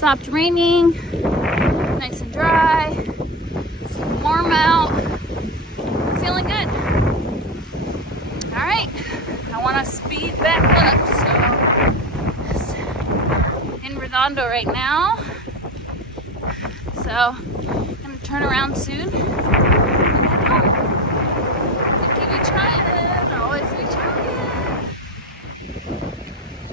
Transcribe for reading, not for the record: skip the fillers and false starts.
stopped raining, nice and dry, it's warm out, feeling good. All right, I want to speed back up, so in Redondo right now, so I'm gonna turn around soon.